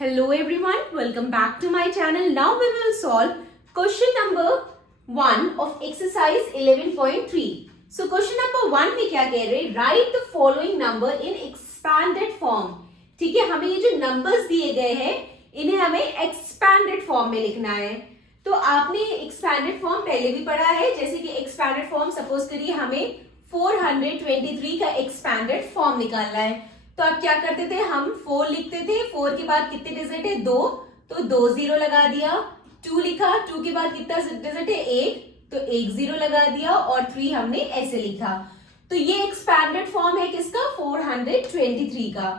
Hello everyone, welcome back to my channel. Now we will solve question number 1 of exercise 11.3. So question number 1 में क्या कह रहे हैं? Write the following number in expanded form. ठीक है, हमें ये जो numbers दिए गए हैं इन्हें हमें expanded form में लिखना है. तो आपने expanded form पहले भी पढ़ा है, जैसे कि expanded form सपोज करिए हमें 423 का expanded form निकालना है. तो आप क्या करते थे, हम 4 लिखते थे, 4 के बाद कितने डिजिट है 2, तो 2 जीरो लगा दिया. 2 लिखा, 2 के बाद कितना डिजिट है 1, तो 1 जीरो लगा दिया. और 3 हमने ऐसे लिखा. तो ये एक्सपैंडेड फॉर्म है किसका, 423 का.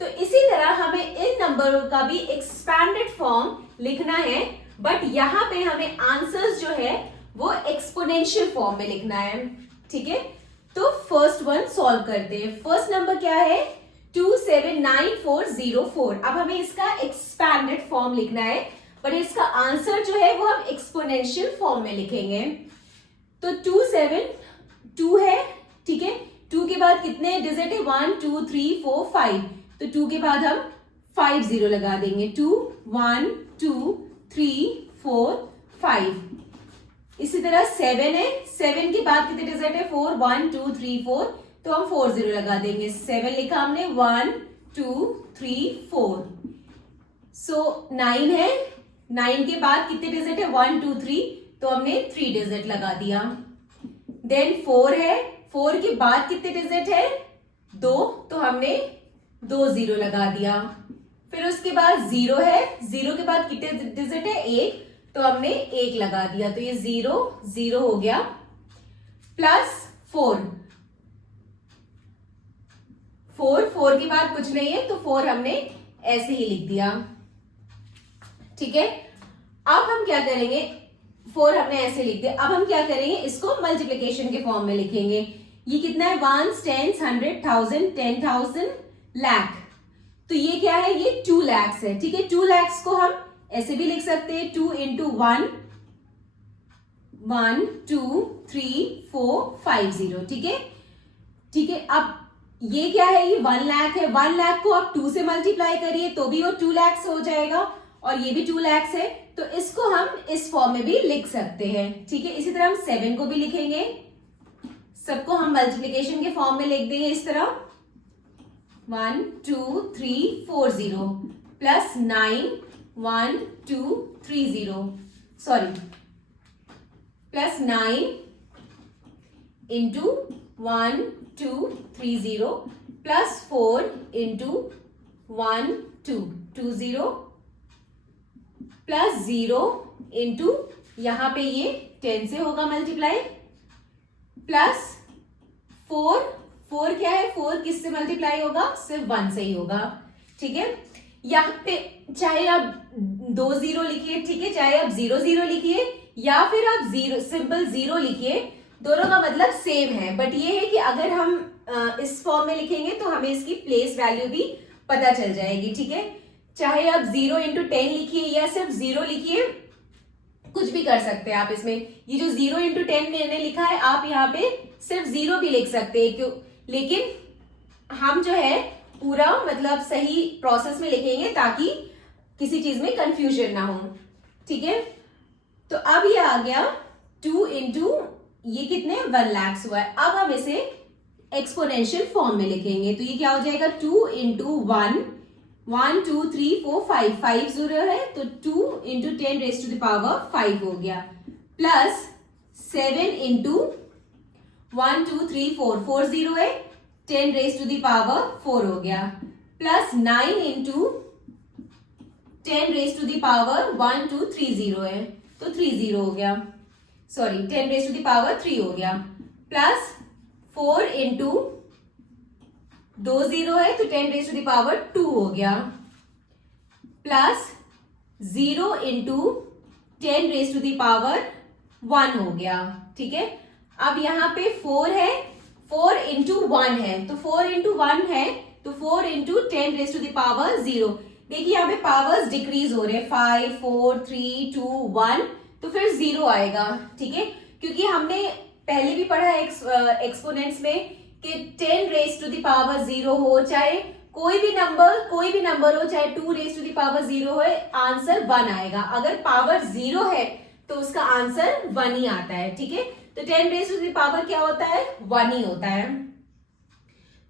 तो इसी तरह हमें इन नंबरों का भी एक्सपैंडेड फॉर्म लिखना है, बट यहाँ पे हमें आंसर्स जो है वो एक्सपोनेंशियल फॉर्म में लिखना है. ठीक है, तो फर्स्ट वन सॉल्व करते हैं. फर्स्ट नंबर क्या है, 279404. अब हमें इसका एक्सपैंडेड फॉर्म लिखना है, बट इसका आंसर जो है वो हम एक्सपोनेंशियल फॉर्म में लिखेंगे. तो 272 है. ठीक है, 2 के बाद कितने डिजिट है 1 2 3 4 5, तो 2 के बाद हम 5 जीरो लगा देंगे. 2 1 2 3 4 5. इसी तरह 7 है. 7 के बाद कितने डिजिट है 4 1 2 3 4, तो हम 4 जीरो लगा देंगे. 7 लिखा हमने, 1 2 3 4. सो 9 है. 9 के बाद कितने डिजिट है 1 2 3, तो हमने 3 डिजिट लगा दिया. देन 4 है. 4 के बाद कितने डिजिट है 2, तो हमने 2 जीरो लगा दिया. फिर उसके बाद 0 है. 0 के बाद कितने डिजिट है 1, तो हमने 1 लगा दिया. तो ये 0 0 हो गया. प्लस 4 4 के बाद कुछ नहीं है, तो 4 हमने ऐसे ही लिख दिया. ठीक है, अब हम क्या करेंगे, 4 हमने ऐसे लिख दिया. अब हम क्या करेंगे, इसको मल्टीप्लिकेशन के फॉर्म में लिखेंगे. ये कितना है 1 10 100 1000 10,000 लाख. तो ये क्या है, ये 2 lakhs है. ठीक है, 2 lakhs को हम ऐसे भी लिख सकते हैं, 2 into 1 1 2 3 4 5 0. ठीक है, ठीक है. अब ये क्या है, ये 1 लाख है. 1 लाख को आप 2 से मल्टीप्लाई करिए तो भी वो 2 lakhs हो जाएगा, और ये भी 2 lakhs है. तो इसको हम इस फॉर्म में भी लिख सकते हैं. ठीक है, इसी तरह हम 7 को भी लिखेंगे. सबको हम मल्टीप्लिकेशन के फॉर्म में लिख देंगे इस तरह, 1 2 3 4 0 plus 9 1 2 3 0, sorry, plus 9 into 1 2 3 0 plus 4 into 1 2 2 0 plus 0 into, यहां पे ये 10 से होगा मल्टीप्लाई, प्लस 4 क्या है, 4 किससे मल्टीप्लाई होगा, सिर्फ 1 से ही होगा. ठीक है, यहाँ पे चाहे आप 2 0 लिखिए, ठीक है, चाहे आप 0 0 लिखिए, या फिर आप सिंपल 0 लिखिए, दोनों का मतलब सेम है. बट ये है कि अगर हम इस फॉर्म में लिखेंगे तो हमें इसकी प्लेस वैल्यू भी पता चल जाएगी. ठीक है, चाहे आप 0 into 10 लिखिए या सिर्फ 0 लिखिए, कुछ भी कर सकते हैं आप इसमें. ये जो 0 into 10 मैंने लिखा है, आप यहाँ पे सिर्फ 0 भी लिख सकते हैं, क्यों, लेकिन हम जो है पूरा मतलब सही प्रोसेस में लिखेंगे ताकि किसी चीज में कंफ्यूजन ना हो. ठीक है, तो अब ये आ गया 2 into ये कितने 1 lakhs हुआ है. अब हम इसे एक्सपोनेंशियल फॉर्म में लिखेंगे. तो ये क्या हो जाएगा, 2 into 1 1 2 3 4 5 5 0 है, तो 2 into 10 raised to the power 5 हो गया. प्लस 7 into 1 2 3 4 4 0 है, 10 raised to the power 4 हो गया. Plus 9 into 10 raised to the power 1 2 3 0 है, तो 3 0 हो गया, sorry 10 raised to the power 3 हो गया. प्लस 4 into 2 0 है, तो 10 raised to the power 2 हो गया. Plus 0 into 10 raised to the power 1 हो गया. ठीक है, अब यहाँ पे 4 है, 4 into 1 है, तो 4 into 1 है, तो 4 into 10 raised to the power 0. देखिए यहाँ पे पावर्स डिक्रीज हो रहे हैं, 5 4 3 2 1, तो फिर 0 आएगा. ठीक है, क्योंकि हमने पहले भी पढ़ा है एक्सपोनेंट्स में कि 10 रेज टू द पावर 0 हो, चाहे कोई भी नंबर हो, चाहे 2 रेज टू द पावर 0 हो, आंसर 1 आएगा। अगर पावर 0 है तो उसका आंसर 1 ही आता है, ठीक है। तो 10 रेज टू द पावर क्या होता है, 1 ही होता है।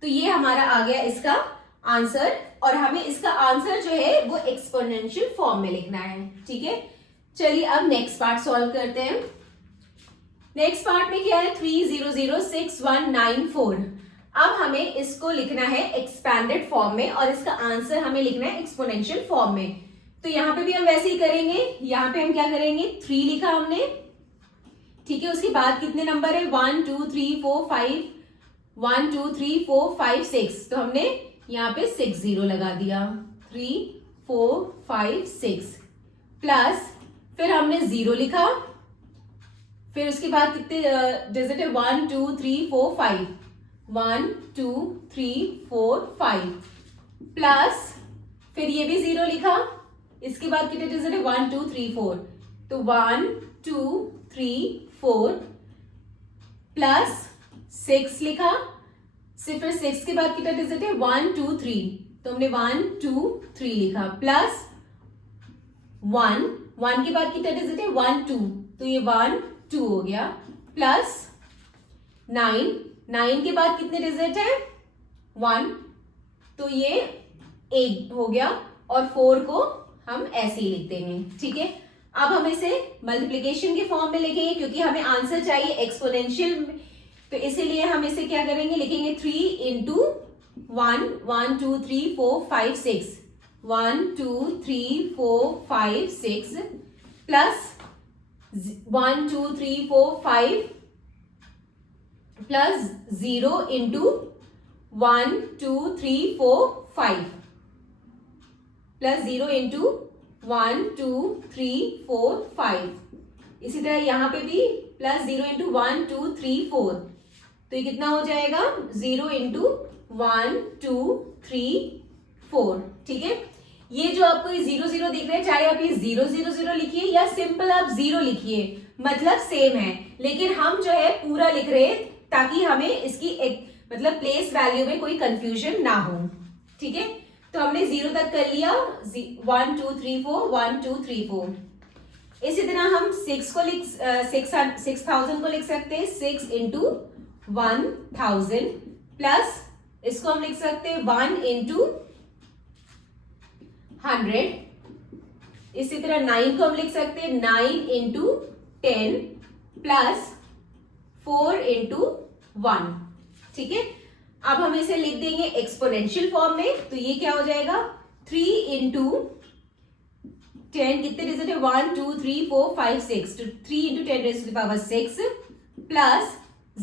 तो ये हमारा आ गया इसका आंसर, और हमें इसका आंसर जो है वो एक्सपोनेंशियल फॉर्म में लिखना है, ठीक है। चलिए अब नेक्स्ट पार्ट सॉल्व करते हैं। नेक्स्ट पार्ट में क्या है, 3006194। अब हमें इसको लिखना है एक्सपैंडेड फॉर्म में, और इसका आंसर हमें लिखना है एक्सपोनेंशियल फॉर्म में। तो यहां पे भी हम वैसे ही करेंगे। यहां पे हम क्या करेंगे, 3 लिखा हमने, ठीक है। उसके बाद कितने नंबर है, 1 2 3 4 5, 1 2 3 4 5 6, तो हमने यहाँ पे 6 0 लगा दिया। 3 4 5 6 प्लस, फिर हमने 0 लिखा, फिर उसके बाद कितने डिजिट है, 1 2 3 4 5, 1 2 3 4 5 प्लस, फिर ये भी 0 लिखा, इसके बाद कितने डिजिट है, 1 2 3 4, तो 1 2 3 4 प्लस 6 लिखा, फिर 6 के बाद कितना डिजिट है, 1 2 3, तो हमने 1 2 3 लिखा, प्लस 1 के बाद कितना डिजिट है, 1 2, तो ये 1 2 हो गया, प्लस 9 के बाद कितने डिजिट है, 1, तो ये 8 हो गया, और 4 को हम ऐसे ही लिख देंगे, ठीक है। अब हम इसे मल्टीप्लिकेशन के फॉर्म में लिखेंगे, क्योंकि हमें आंसर चाहिए एक्सपोनेंशियल, तो इसीलिए हम इसे क्या करेंगे, लिखेंगे 3 into 1 1 2 3 4 5 6, 1 2 3 4 5 6 plus 1 2 3 4 5 plus 0 into 1 2 3 4 5 plus 0 into 1 2 3 4 5। इसी तरह यहां पे भी प्लस 0 इंटू 1 2 3 4, तो ये कितना हो जाएगा, 0 इंटू 1 2 3 4, ठीक है। ये जो आपको 0 0 दिख रहा है, चाहे आप ये 0 0 0 लिखिए या सिंपल आप 0 लिखिए, मतलब सेम है, लेकिन हम जो है पूरा लिख रहे हैं ताकि हमें इसकी मतलब प्लेस वैल्यू में कोई कंफ्यूजन ना हो, ठीक है। तो हमने 0 तक कर लिया, 1 2 3 4 1 2 3 4। इसी तरह हम 6000 को लिख सकते हैं 6 इंटू 1000 प्लस, इसको हम लिख सकते हैं 1 इंटू 100। इसी तरह 9 को हम लिख सकते हैं 9 इंटू 10 प्लस 4 इंटू 1, ठीक है। अब हम इसे लिख देंगे एक्सपोनेंशियल फॉर्म में, तो ये क्या हो जाएगा, 3 इंटू 10, कितने डिजिट है, 1 2 3 4 5 6, तो 3 into 10 raise to the power 6 plus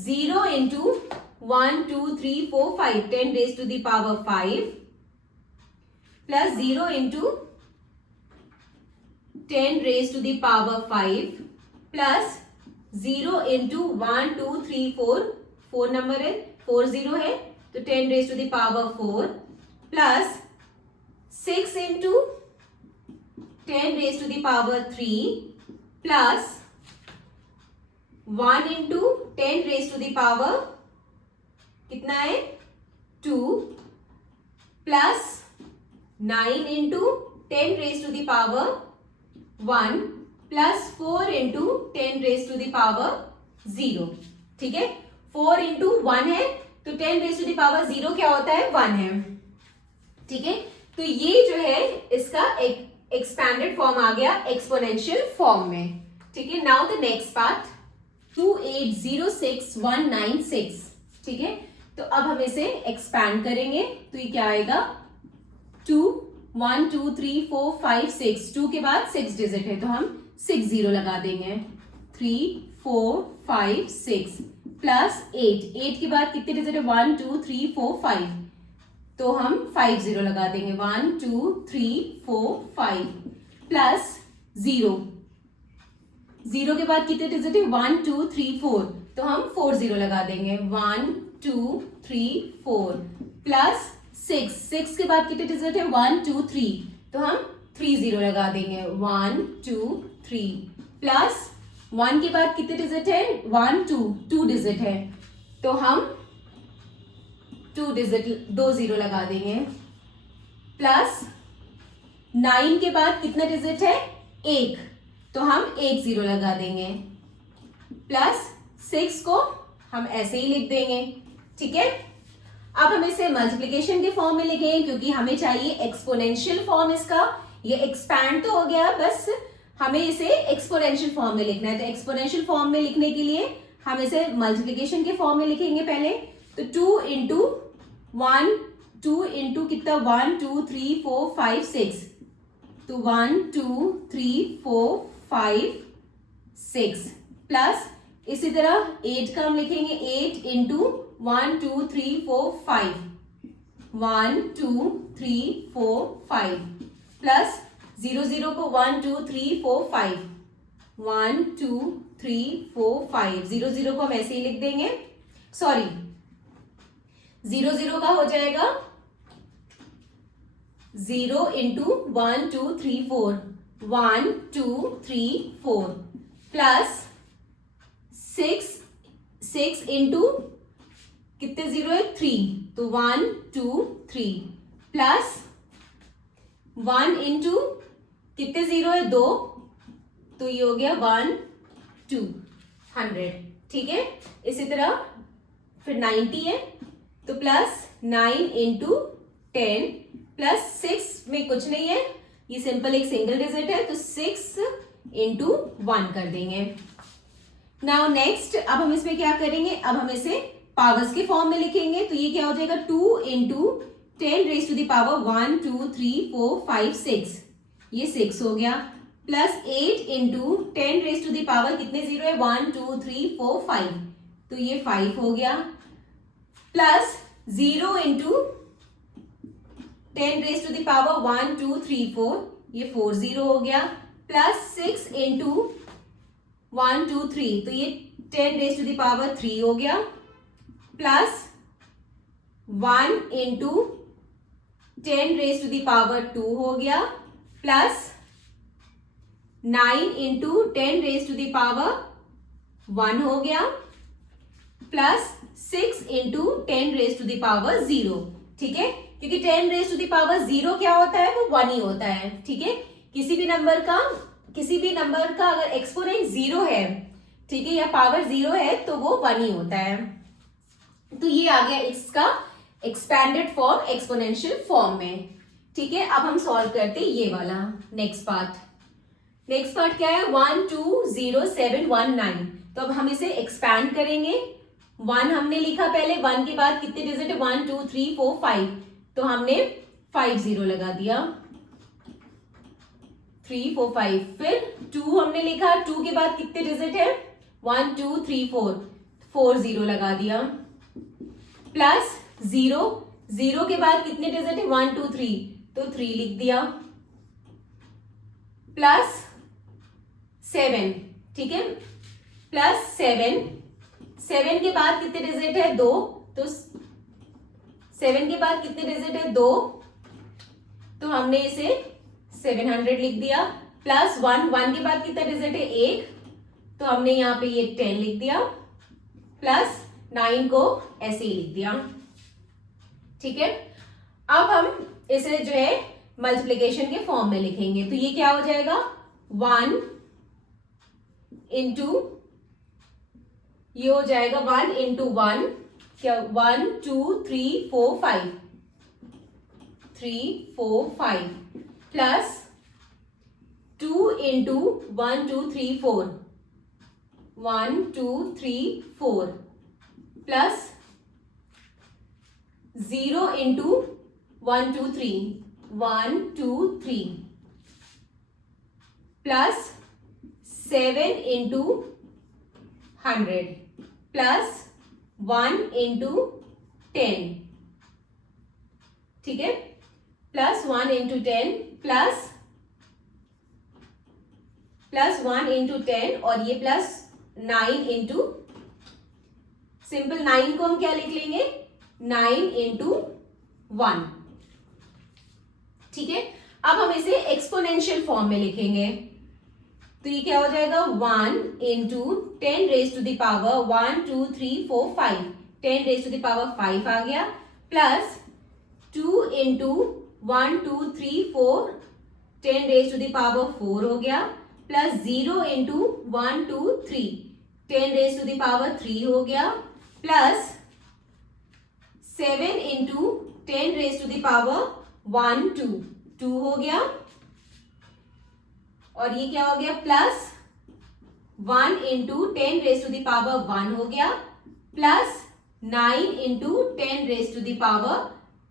0 into 1 2 3 4 5, 10 raise to the power 5 plus 0 into 10 raise to the power 5 plus 0 into 1 2 3 4, 4 number है, 4 0 है, तो 10 raise to the power 4 plus 6 into 10 raise to the power 3 plus 1 into 10 raise to the power कितना है, 2 plus 9 into 10 raise to the power 1 plus 4 into 10 raise to the power 0, ठीक है। 4 into 1 है, तो 10 raise to the power 0 क्या होता है, 1 है, ठीक है। तो ये जो है इसका एक एक्सपैंडेड फॉर्म आ गया एक्सपोनेंशियल फॉर्म में, ठीक है। नाउ द नेक्स्ट पार्ट 2806196, ठीक है। तो अब हम इसे एक्सपैंड करेंगे, तो ये क्या आएगा, 2 1 2 3 4 5 6, 2 के बाद 6 डिजिट है, तो हम 6 0 लगा देंगे, 3 4 5 6 प्लस 8 के बाद कितने डिजिट है, 1 2 3 4 5, तो हम 5 0 लगा देंगे, 1 2 3 4 5 प्लस 0 के बाद कितने डिजिट है, 1 2 3 4, तो हम 4 0 लगा देंगे, 1 2 3 4 प्लस 6 के बाद कितने डिजिट है, 1 2 3, तो हम 3 0 लगा देंगे, 1 2 3 प्लस 1 के बाद कितने डिजिट है, 1 2 डिजिट है, तो हम 2 0 लगा देंगे, प्लस 9 के बाद कितना डिजिट है, 1, तो हम 1 0 लगा देंगे, प्लस 6 को हम ऐसे ही लिख देंगे। ठीक है, अब हम इसे मल्टीप्लिकेशन के फॉर्म में लिखेंगे क्योंकि हमें चाहिए एक्सपोनेंशियल फॉर्म इसका। ये एक्सपैंड तो हो गया, बस हमें इसे एक्सपोनेंशियल फॉर्म में लिखना है। तो एक्सपोनेंशियल फॉर्म में लिखने के लिए हम इसे मल्टीप्लिकेशन के फॉर्म में लिखेंगे पहले। तो 2 इंटू 1, 2 इंटू कितना, 1 2 3 4 5 6, तो 1 2 3 4 5 6, प्लस इसी तरह 8 का हम लिखेंगे 8 इंटू 1 2 3 4 5, 1 2 3 4 5, प्लस 0 0 को 1 2 3 4 5, 1 2 3 4 5, 0 0 को हम ऐसे ही लिख देंगे। सॉरी, 0 0 का हो जाएगा 0 इंटू 1 2 3 4, 1 2 3 4, प्लस 6 इंटू कितने 0 है, 3, तो 1 2 3, प्लस 1 इंटू कितने 0 है, 2, तो ये हो गया 1 2 100। ठीक है, इसी तरह फिर 90 है, तो प्लस 9 इंटू 10, प्लस 6 में कुछ नहीं है, ये सिंपल एक सिंगल डिजिट है, तो 6 इंटू 1 कर देंगे। नाउ नेक्स्ट, अब हम इसमें क्या करेंगे, अब हम इसे पावर्स के फॉर्म में लिखेंगे। तो ये क्या हो जाएगा, 2 into 10 raise to the power 1 2 3 4 5 6, ये 6 हो गया, plus 8 into 10 raise to the power कितने 0 है, 1 2 3 4 5, तो ये 5 हो गया, plus 0 into 10 raise to the power 1 2 3 4, ये 4 0 हो गया, प्लस 6 इंटू 1 2 3, तो ये 10 रेज टू द पावर 3 हो गया, plus 1 into 10 raise to the power 2 हो गया, plus 9 into 10 raise to the power 1 हो गया, plus 6 into 10 raise to the power 0। ठीक है, क्योंकि 10 रेज टू द पावर 0 क्या होता है, वो 1 ही होता है। ठीक है, किसी भी नंबर का अगर एक्सपोनेंट 0 है, ठीक है, या पावर 0 है, तो वो 1 ही होता है। तो ये आ गया इसका एक्सपैंडेड फॉर्म एक्सपोनेंशियल फॉर्म में। ठीक है, अब हम सॉल्व करते हैं ये वाला नेक्स्ट पार्ट क्या है, 1 2 0 7 1 9, तो अब हम इसे एक्सपैंड करेंगे। 1 हमने लिखा पहले, 1 के बाद कितने डिजिट है, 1 2 3 4 5, तो हमने 5 0 लगा दिया, 3 4 5, फिर 2 हमने लिखा, 2 के बाद कितने डिजिट है, 1 2 3 4, 4 0 लगा दिया, प्लस 0 के बाद कितने डिजिट है, 1 2 3, तो 3 लिख दिया, प्लस 7, ठीक है, प्लस 7 के बाद कितने डिजिट है, 2, तो 7 के बाद कितने डिजिट है, 2, तो हमने इसे 700 लिख दिया, प्लस 1 के बाद कितना डिजिट है, 1, तो हमने यहाँ पे ये 10 लिख दिया, प्लस 9 को ऐसे ही लिख दिया। ठीक है, अब हम इसे जो है मल्टीप्लिकेशन के फॉर्म में लिखेंगे। तो ये क्या हो जाएगा, 1 इंटू, ये हो जाएगा 1 इंटू 1, क्या 1 2 3 4 5, 3 4 5, plus 2 into 1 2 3 4, 1 2 3 4, plus 0 into 1 2 3, 1 2 3, plus 7 into 100, plus 1 into 10, ठीक है, प्लस 1 इंटू 10, प्लस 1 इंटू 10, और ये प्लस 9 इंटू, सिंपल 9 को हम क्या लिख लेंगे, 9 इंटू 1। ठीक है, अब हम इसे एक्सपोनेंशियल फॉर्म में लिखेंगे। तो ये क्या हो जाएगा, 1 into 10 raise to the power 1 2 3 4 5, 10 raise to the power 5 आ गया, plus 2 into 1 2 3 4 10 raise to the power 4 हो गया, plus 0 into 1 2 3 10 raise to the power 3 हो गया, plus 7 into 10 raise to the power 1 2 2 हो गया, और ये क्या हो गया, plus 1 into 10 raise to the power 1 हो गया, plus 9 into 10 raise to the power,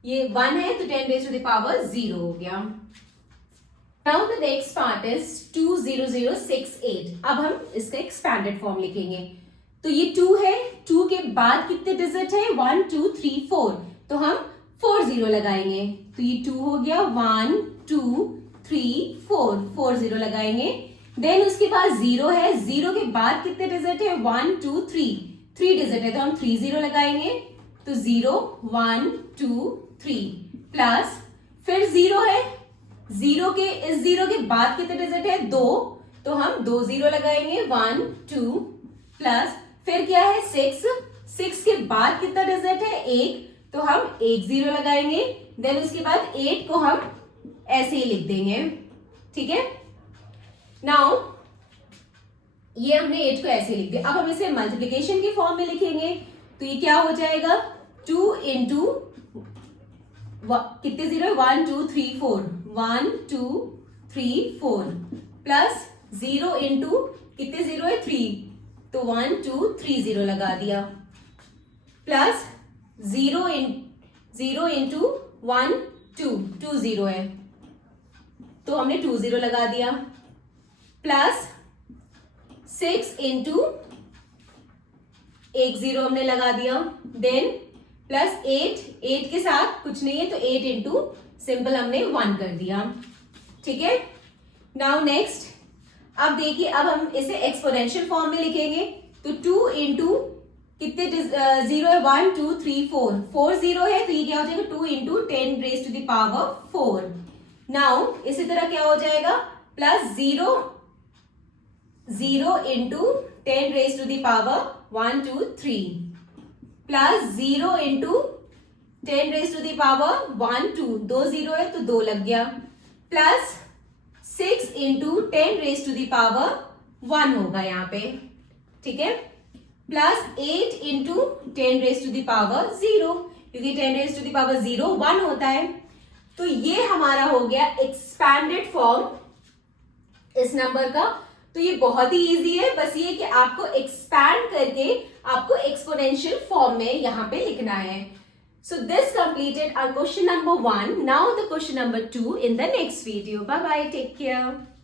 ये 1 है तो 10 रेज टू द पावर 0 हो गया। Now the next part is 20068। अब हम इसका एक्सपैंडेड फॉर्म लिखेंगे। तो ये 2 है, 2 के बाद कितने डिजिट है, 1 2 3 4, तो हम 4 0 लगाएंगे, तो ये 2 हो गया, 1 2 3 4 4 0 लगाएंगे। देन उसके बाद 0 है, 0 के बाद कितने डिजिट है, 1 2 3 3 डिजिट है, तो हम 3 0 लगाएंगे, तो 0 1 2 3, प्लस फिर 0 है, 0 के इस 0 के बाद कितने डिजिट है, 2, तो हम 2 0 लगाएंगे, 1 2, प्लस फिर क्या है, 6 6 के बाद कितना डिजिट है, 1, तो हम 1 0 लगाएंगे। देन उसके बाद 8 को हम ऐसे ही लिख देंगे, ठीक है। नाउ ये हमने 8 को ऐसे लिख दिया। अब हम इसे मल्टीप्लिकेशन के फॉर्म में लिखेंगे, तो ये क्या हो जाएगा, 2 इंटू कितने 0, 1 2 3 4 1 2 3 4, प्लस 0 इंटू कितने 0 है, 3, तो 1 2 3 0 लगा दिया, प्लस 0 इंटू 1 2 2 0 है, तो हमने 2 0 लगा दिया, प्लस 6 इंटू 1 0 हमने लगा दिया, देन प्लस 8 के साथ कुछ नहीं है, तो 8 इंटू सिंपल हमने 1 कर दिया, ठीक है। नाउ नेक्स्ट, अब देखिए, अब हम इसे एक्सपोनेंशियल फॉर्म में लिखेंगे, तो 2 इंटू कितने 0 है, 1 2 3 4 4 0 है, तो ये क्या हो जाएगा, 2 into 10 raise to the power 4। Now इसी तरह क्या हो जाएगा, plus 0 into 10 raise to the power 1 2 3, plus 0 into 10 raise to the power 1 2, 2 0 है तो 2 लग गया, plus 6 into 10 raise to the power 1 होगा यहाँ पे, ठीक है, plus 8 into 10 raise to the power 0, क्योंकि 10 रेज टू द पावर 0 1 होता है। तो ये हमारा हो गया एक्सपैंडेड फॉर्म इस नंबर का। तो ये बहुत ही इजी है, बस ये कि आपको एक्सपैंड करके आपको एक्सपोनेंशियल फॉर्म में यहां पे लिखना है। So this completed our question number 1. Now the question number 2 in the next video. Bye bye, take care.